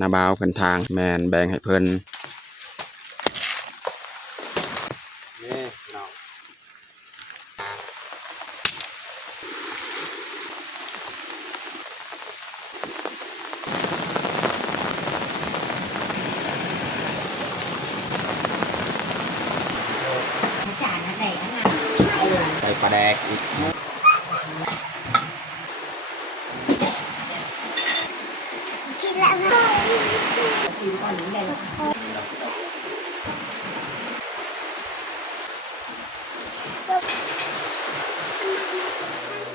นาบาวเพิ่นทางแมนแบ่งให้เพิ่นนี่น้องใส่ปลาแดกอีกกินแล้วกินก่อนนี้เลย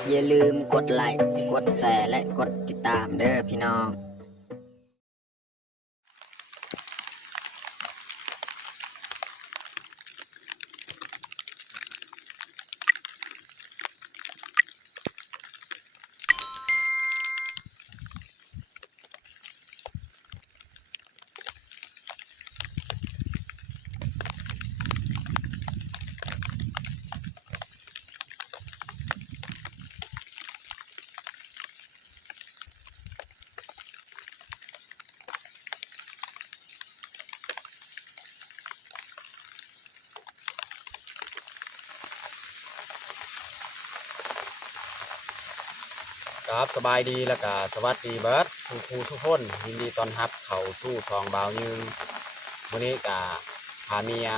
อย่าลืมกดไลค์กดแชร์และกดติดตามเด้อพี่น้องครับสบายดีแล้วก็สวัสดีเบิร์ดทุกคนยินดีต้อนรับเข้าสู่ซองบาวยืงวันนี้ก็พาเมีย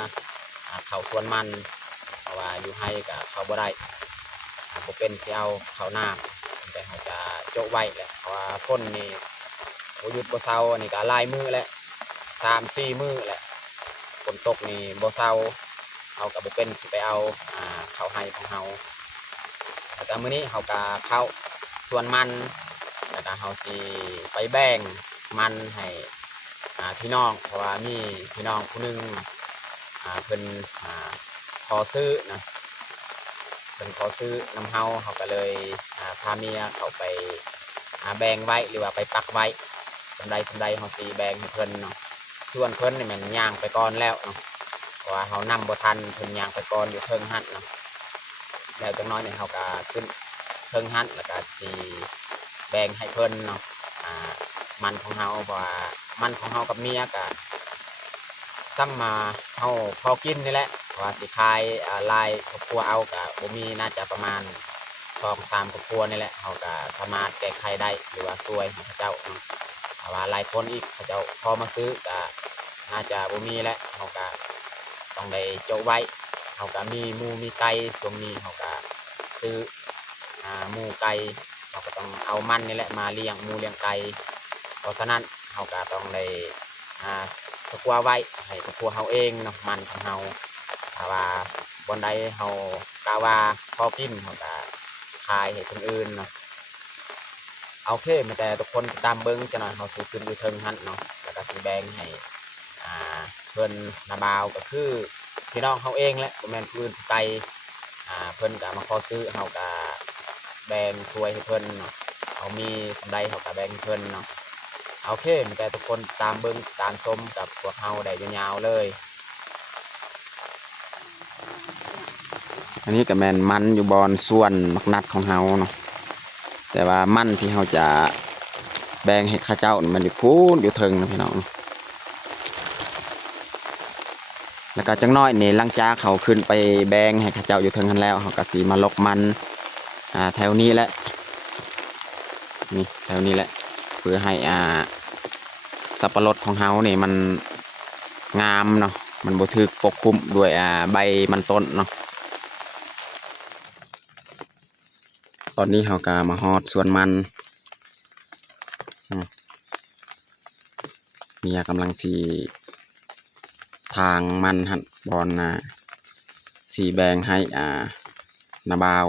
เข้าสวนมันเพราะว่าอยู่ให้กับเขาบ่ได้บ่เป็นสิเอาเข้าน้ำแต่เขาจะโจกไว้แหละเพราะว่าฝนนี่บ่หยุดบ่เซาอันนี้ก็หลายมื้อแล้ว3-4 มื้อแหละฝนตกนี่บ่เซาเขาก็บ่เป็นสิไปเอาเข้าให้ของเขาแล้วก็มื้อนี้เขาก็เข้าส่วนมันแล้วก็เฮาสิไปแบ่งมันให้พี่น้องเพราะว่ามีพี่น้องผู้นึงเพิ่นขอซื้อนะเพิ่นขอซื้อนำเฮาก็เลยพาเมียเข้าไปแบ่งไว้หรือว่าไปปักไว้สำใดเฮาสิแบ่งให้เพิ่นเนาะส่วนเพิ่นนี่แม่นย่างไปก่อนแล้วเนาะเพราะว่าเฮานำบ่ทันเพิ่นย่างไปก่อนอยู่เทิงหั่นเนาะแล้วจังน้อยนี่เฮาก็ขึ้นเทิงหั่นแล้วก็สิแบ่งให้เพิ่นเนาะมันของเฮาเพราะว่ามันของเฮากับเมียก็ซ้ำมาเฮาพอกินนี่แหละว่าสิขายลายครอบครัวเอาก็บ่มีน่าจะประมาณ2-3ครอบครัวนี่แหละเฮาก็สามารถแก้ไขได้หรือว่าช่วยให้เขาเจ้าเนาะถ้าว่าหลายคนอีกเขาเจ้าพอมาซื้อก็น่าจะบ่มีแล้วเฮาก็ต้องได้โจกไว้เฮาก็มีหมูมีไก่ช่วงนี้เฮาก็ซื้อหมูไก่เราก็ต้องเอามันนี่แหละมาเลี้ยงหมูเลี้ยงไก่เพราะฉะนั้นเราก็ต้องได้สกัวไว้ให้ครอบครัวเราเองเนาะมันของเราถ้าว่าบนใดเรากะว่าพอกินเราก็ขายให้คนอื่นเนาะเอาเคมาแต่ทุกคนตามเบิ้งจะหน่อยเราซื้อขึ้นอยู่เทิงหันเนาะแล้วก็สีแบงให้เพิ่นนาบาวก็คือพี่น้องเขาเองแหละบ่แม่นผู้อื่นผู้ไกลเพิ่นก็มาขอซื้อเราก็แบ่งช่วยให้เพิ่นเนาะเขามีสำใดเขาก็แบ่งเพิ่นเนาะโอเคมันแต่ทุกคนตามเบิ้งตามชมกับพวกเฮาได้ยาวๆเลยอันนี้ก็แม่นมันอยู่บอนส่วนมักนัดของเฮาเนาะแต่ว่ามันที่เฮาจะแบ่งให้ข้าเจ้ามันอยู่พูนอยู่เทิงนะพี่น้องแล้วก็จังน้อยนี่หลังจากเขาขึ้นไปแบ่งให้ข้าเจ้าอยู่เทิงกันแล้วเขาก็สีมาลกมันแถวนี้แหละนี่แถวนี้แหละเพื่อให้สับปะรดของเฮานี่มันงามเนาะมันบ่ถึกปกคลุมด้วยใบมันต้นเนาะตอนนี้เฮาก็มาฮอดสวนมันเมียกำลังสีทางมันหันบอลสีแบงให้นาบาว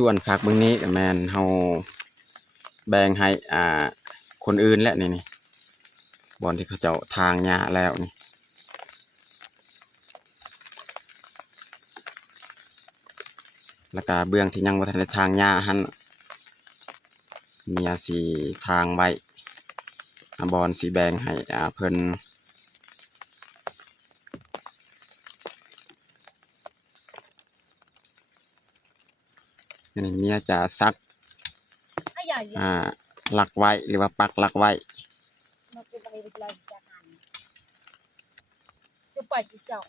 ส่วนฝักเบื้องนี้กับแมนเฮาแบ่งให้คนอื่นแล้วนี่บอลที่เขาเจ้าทางหญ้าแล้วนี่แล้วก็เบื้องที่ยังบ่ทันได้ทางหญ้าหันมีสีทางไว้บอลสีแบ่งให้เพิ่น นี่เมียจะซัก ai ya ya หลักไว้หรือว่าปักหลักไว้ nó cái bằng cái là chả ăn chụp bài chụp chậu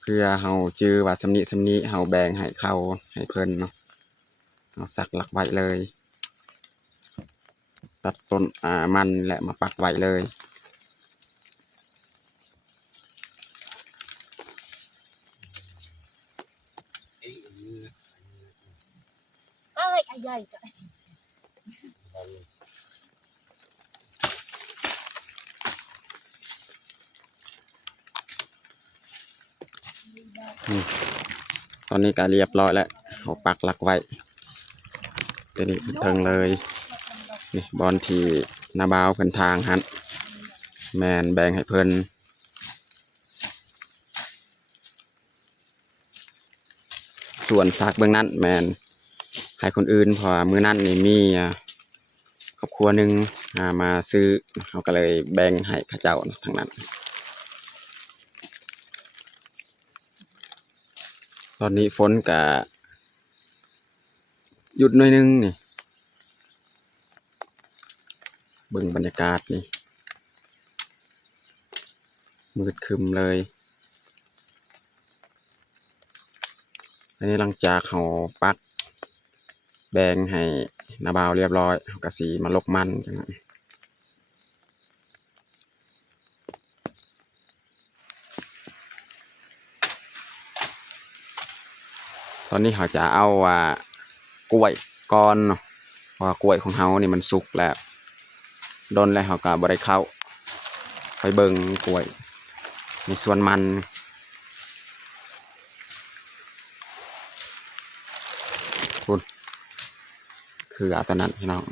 เพื่อเฮาจื้อว่าสำนี้เฮาแบ่งให้เขาให้เพิ่นเนาะเฮาสักหลักไว้เลย ตัดต้นมันและมาปักไว้เลย ơi ai ya trời ตอนนี้ก็เรียบร้อยแล้วเขาปักหลักไว้ตัวนี้เทิงเลยนี่บอลที่นาบาวเพิ่นทางหันแมนแบ่งให้เพิ่นส่วนซากเบื้องนั้นแมนให้คนอื่นเพราะว่ามื้อนั้นนี่มีครอบครัวหนึ่งมาซื้อเขาก็เลยแบ่งให้เข้าเจ้าทั้งนั้น ตอนนี้ฝนก็หยุดหน่อยนึงนี่เบิ่งบรรยากาศนี่มืดครึมเลยอันนี้หลังจากเขาปักแบ่งให้นาบาวเรียบร้อยเขาก็สีมาลกมันจังนั้นตอนนี้เขาจะเอากล้วยก้อนเนาะเพราะว่ากล้วยของเขานี่มันสุกแล้วโดนแล้วเขาก็บ่ได้เข้าไปเบิ่งกล้วยในส่วนมันคุณคือตอนนั้นพี่น้อง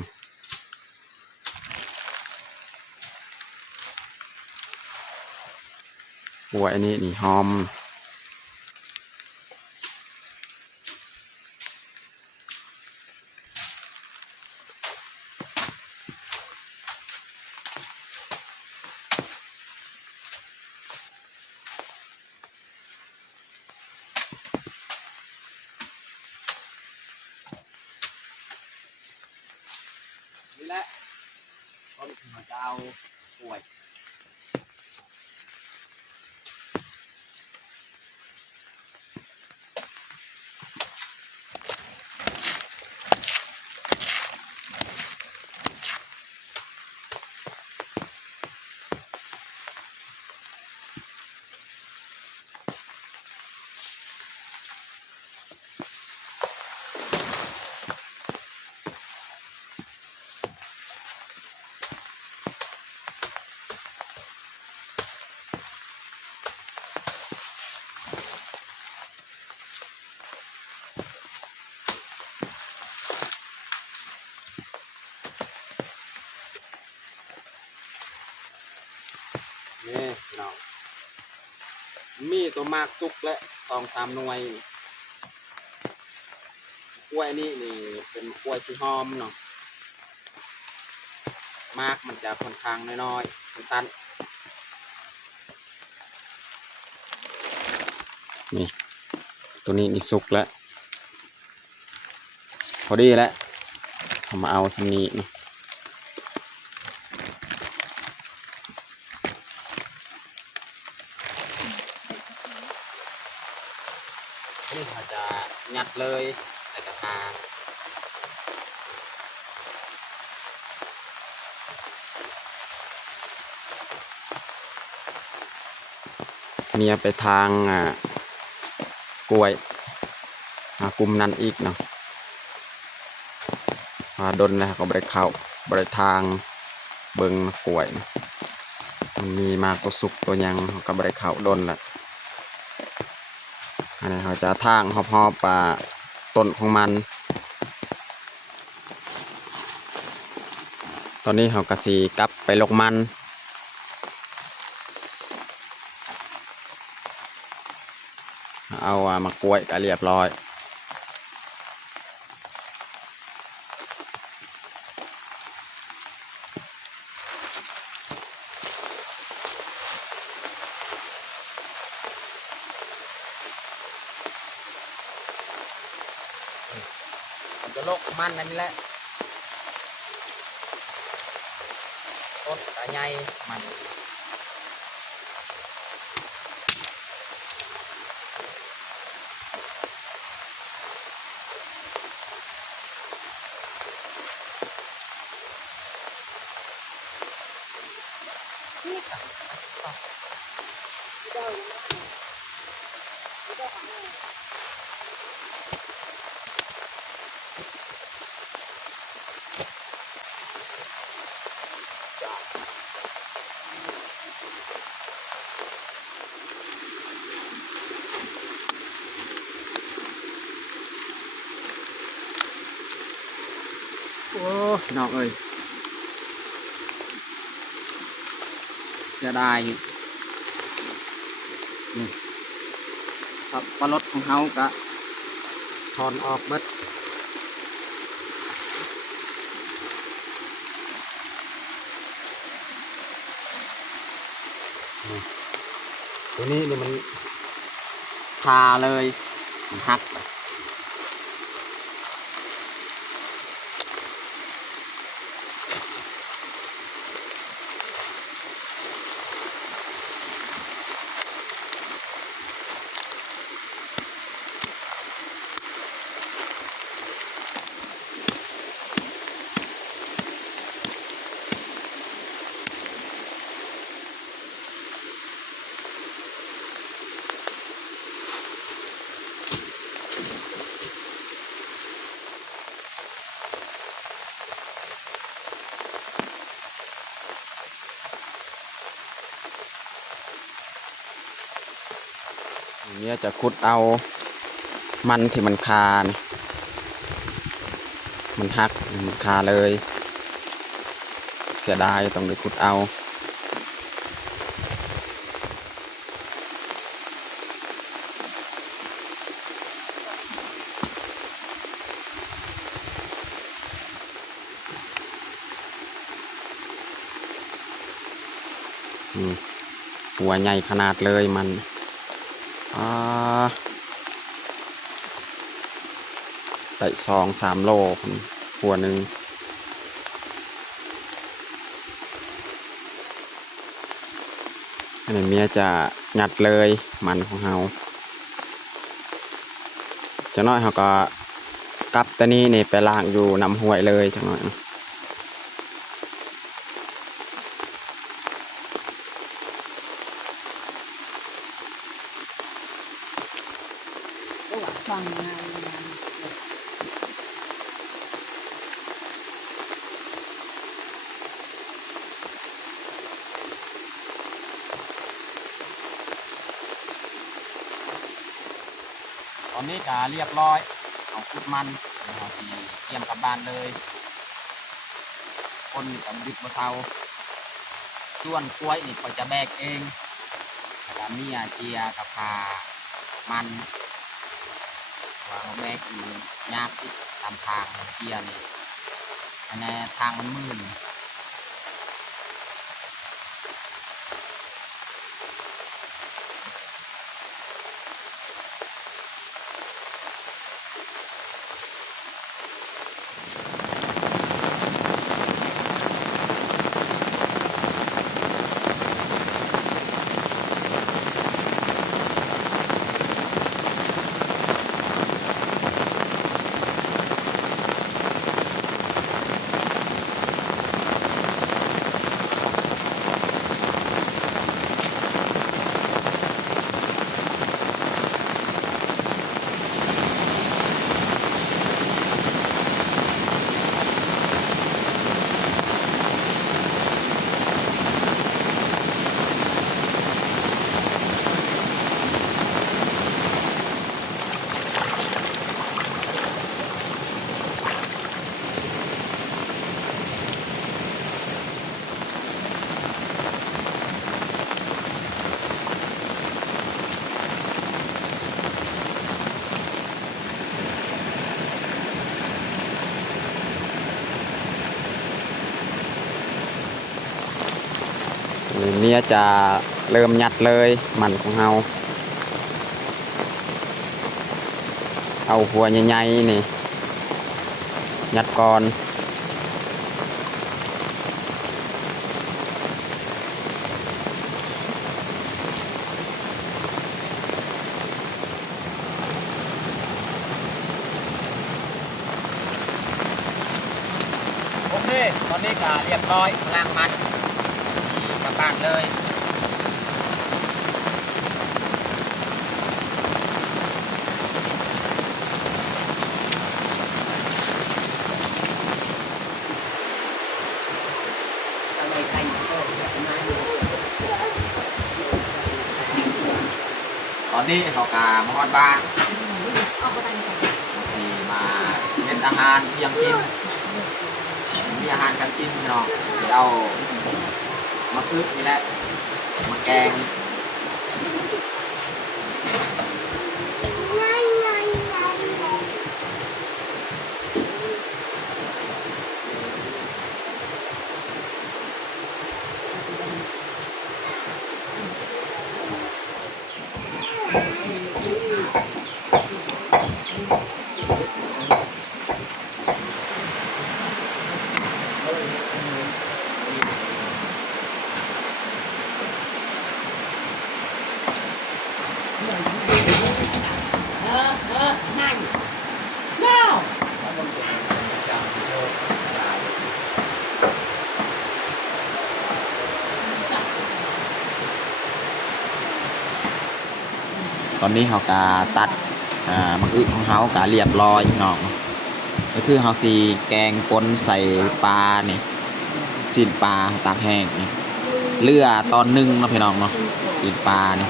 กล้วยอันนี้นี่หอมนี่แหละต้นเขาจะเอากล้วยนี่พี่น้องมีตัวมากสุกและ2-3 หน่วยกล้วยนี่เป็นกล้วยที่หอมเนาะมากมันจะค่อนข้างน้อยๆสั้นๆนี่ตัวนี้นี่สุกแล้วพอดีแล้วเอามาเอาสำนีเนาะนี่เขาจะงัดเลยใส่กระทะเมียไปทางกล้วยกลุ่มนั้นอีกเนาะดนแล้วก็บริเข้าบริทางเบิงกล้วยนะมันมีมากตัวสุกตัวยังเขาก็บริเข้าดนละอันนี้เขาจะทางหอบต้นของมัน ตอนนี้เขากระสีกลับไปลกมันเอามากล้วยก็เรียบร้อย จะลกมันนั่นแหละต้นกระไงมันนี่ค่ะโอ้น้องเอ้ยเสียดายนี่สับปะรดของเฮากะถอนออกเบิดตัวนี้นี่มันคาเลยมันหักเนี่ยจะขุดเอามันที่มันคาเนี่ยมันหักมันคาเลยเสียดายต้องไปขุดเอาหัวใหญ่ขนาดเลยมันได้2-3 โลหัวหนึ่งอันนี้เมียจะงัดเลยมันของเฮาจังน้อยเขาก็กลับตัวนี้นี่ไปล้างอยู่น้ำห้วยเลยจังน้อยฟังงาน ตอนนี้ก็เรียบร้อยเอาขุดมันเอาสีเตรียมกลับบ้านเลยคนนี่กับดึกมาเซาส่วนกล้วยนี่ก็จะแบกเองกับเมียเจียกับพามันวางแบกอยู่ยากที่ตามทางเจียนี่อันนี้ทางมันมืดเมียจะเริ่มยัดเลยมันของเฮาเอาหัวใหญ่ๆนี่ ยัดก่อนโอเคตอนนี้ก็เรียบร้อยล้างมันกลับบ้านเลยตอนนี้เขากามาฮอดบ้านที่มาเป็นอาหารเที่ยงกินมีอาหารการกินพี่น้องที่เอามาคึกนี่แหละมาแกงตอนนี้เขากาตัดมังอึของเขากาเรียบร้อยพี่น้องก็คือเขาสีแกงปนใส่ปลานี่สิ้นปลาตากแห้งนี่เลือตอนนึ่งเนาะพี่น้องเนาะสิ้นปลานี่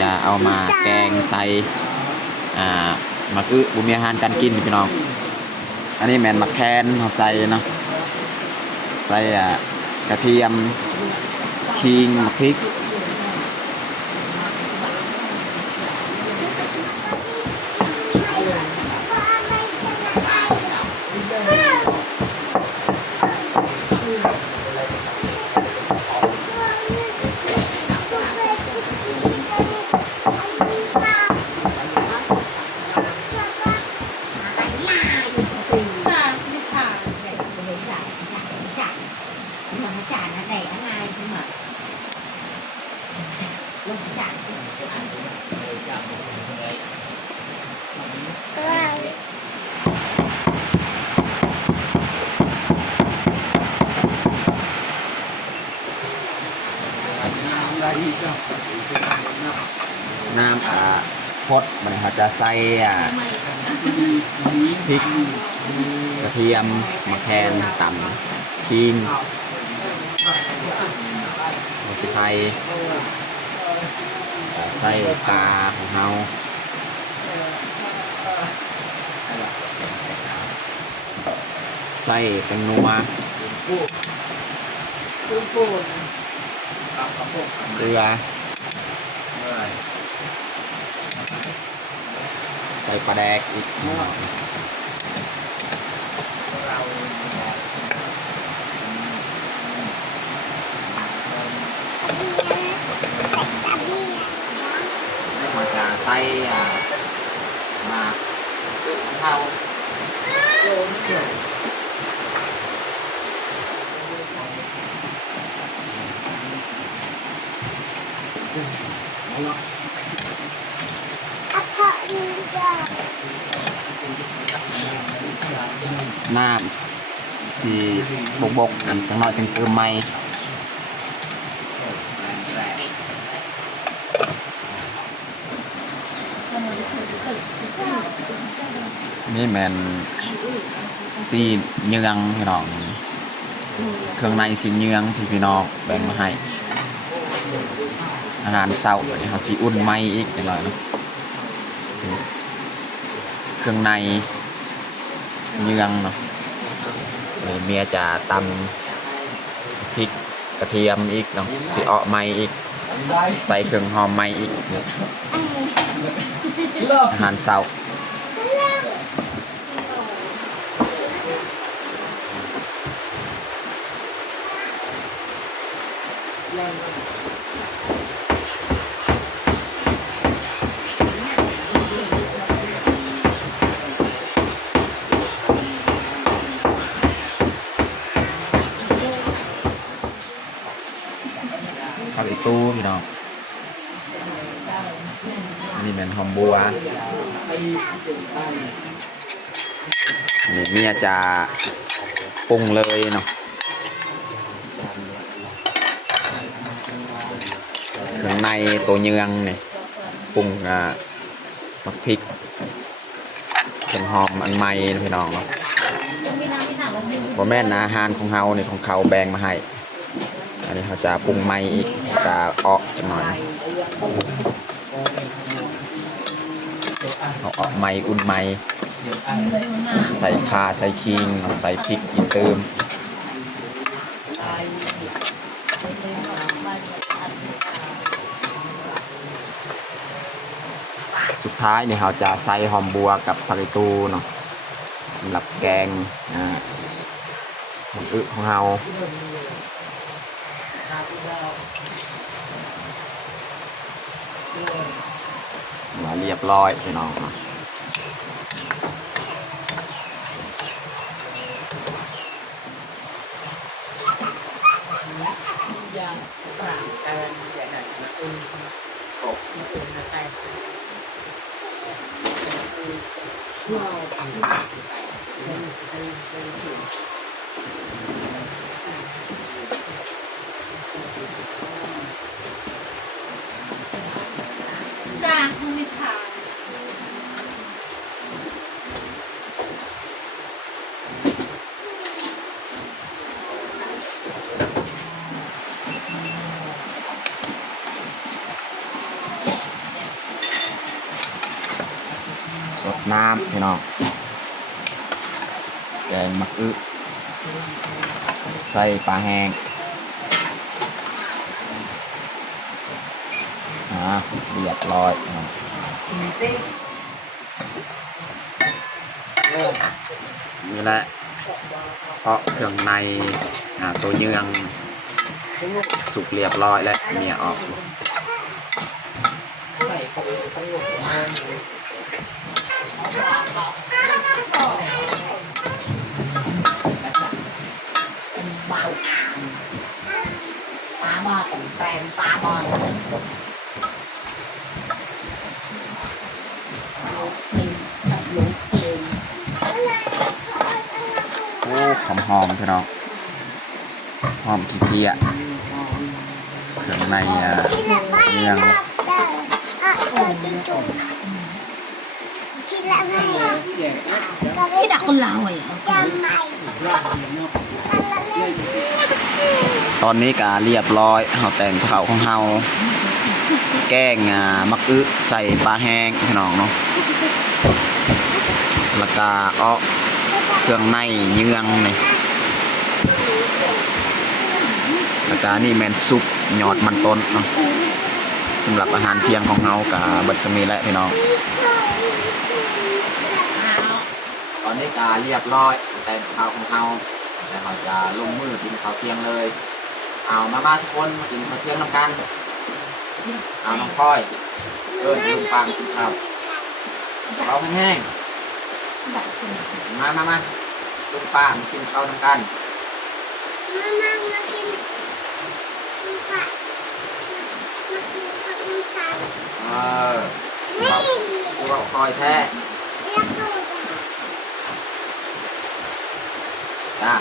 จะเอามาแกงใส่มักอึบุมีอาหารการกินพี่น้องอันนี้แมนมักแคนเขาใส่เนาะใส่กระเทียมขิงมะพริกน้ำพดมันเขาจะใส่พริกกระเทียมมะแคนตำขิงสิไทยใส่ปลาของเราใส่เป็นนัวเกลือใส่ปลาแดกอีกมันจะใส่มาเท่าน้ำสีบกอันจังน้อยจังเติมไม่นี่แมนซีเยืองพี่น้องเครื่องในซีเยืองที่พี่น้องแบ่งมาให้อาหารเช้าเขาสีอุ่นไม่อีกจังเลยเนาะเครื่องในเยืองเนาะเมียจะตำพริกกระเทียมอีกเนาะสีอ้อไม่อีกใส่เครื่องหอมไม่อีกอาหารเช้า ตูพี่น้องอันนี้เป็นหอมบัวนี่เมียจะปรุงเลยเนาะเครื่องในตัวเยืองนี่ปรุงมักพริกเป็นหอมอันใหม่นะพี่น้องเนาะบ่แม่นอาหารของเฮานี่ของเขาแบ่งมาให้อันนี้เขาจะปรุงใหม่อีกกะเอาะจังหน่อยเอาออกใหม่อุ่นใหม่ใส่ข่าใส่ขิงใส่พริกอีกเติมสุดท้ายนี่เราจะใส่หอมบัวกับผักอีตูเนาะสำหรับแกงหอมอึของเรามาเรียบร้อยพี่น้องเนาะจ้าคุณมิถา สดน้ำพี่น้องแกงมักอึใส่ปลาแห้งเรียบร้อยพี่น้องนี่แหละเพราะเครื่องในตัวเยืองสุกเรียบร้อยแล้วเมียออกเบาปลาบอดแปลงปลาบอดโอ้หอมพี่น้องหอมขี้เกียจเครื่องในเยือง ที่ดักคนลาวอ่ะ ตอนนี้ก็เรียบร้อยเฮาแต่งข้าวของเฮาแกงมักอึใส่ปลาแห้งพี่น้องเนาะแล้วก็เอาเครื่องในเยืองนี่แล้วก็นี่แม่นซุปยอดมันต้นเนาะสำหรับอาหารเที่ยงของเฮากับบัดสมีและพี่น้องตอนนี้ก็เรียบร้อยแต่งข้าวของเฮาแล้วเราจะลงมือกินข้าวเที่ยงเลยเอามาทุกคนมากินข้าวเที่ยงน้ำกันเอาน้องก้อยลุงปังกินข้าวเราแห้งมาลุงป้ามากินข้าวน้ำกันเราคอยแท้จ้า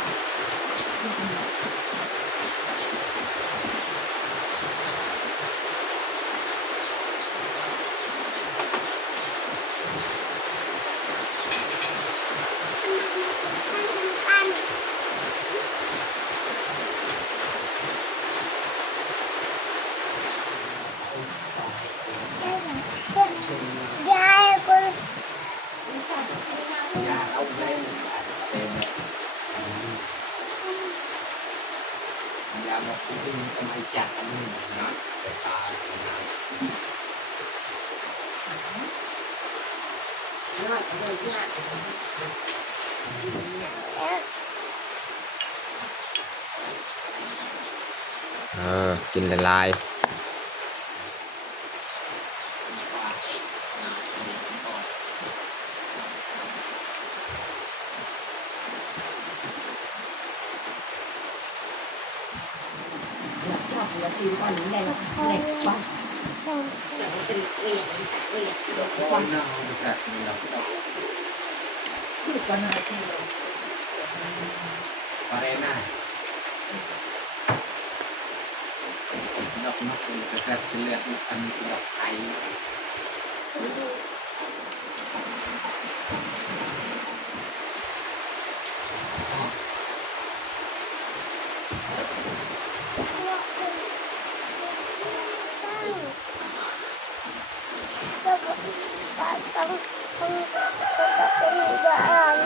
กินละลาย là tìm con những này là này conเป็นเรียนเรียนคนน่าเอาไปตัดสินแล้วพูดกันอะไรที่อะไรน่ะดอกนกเป็นกระแสเลือดอันดอกไทยต้องเป็นบ้าน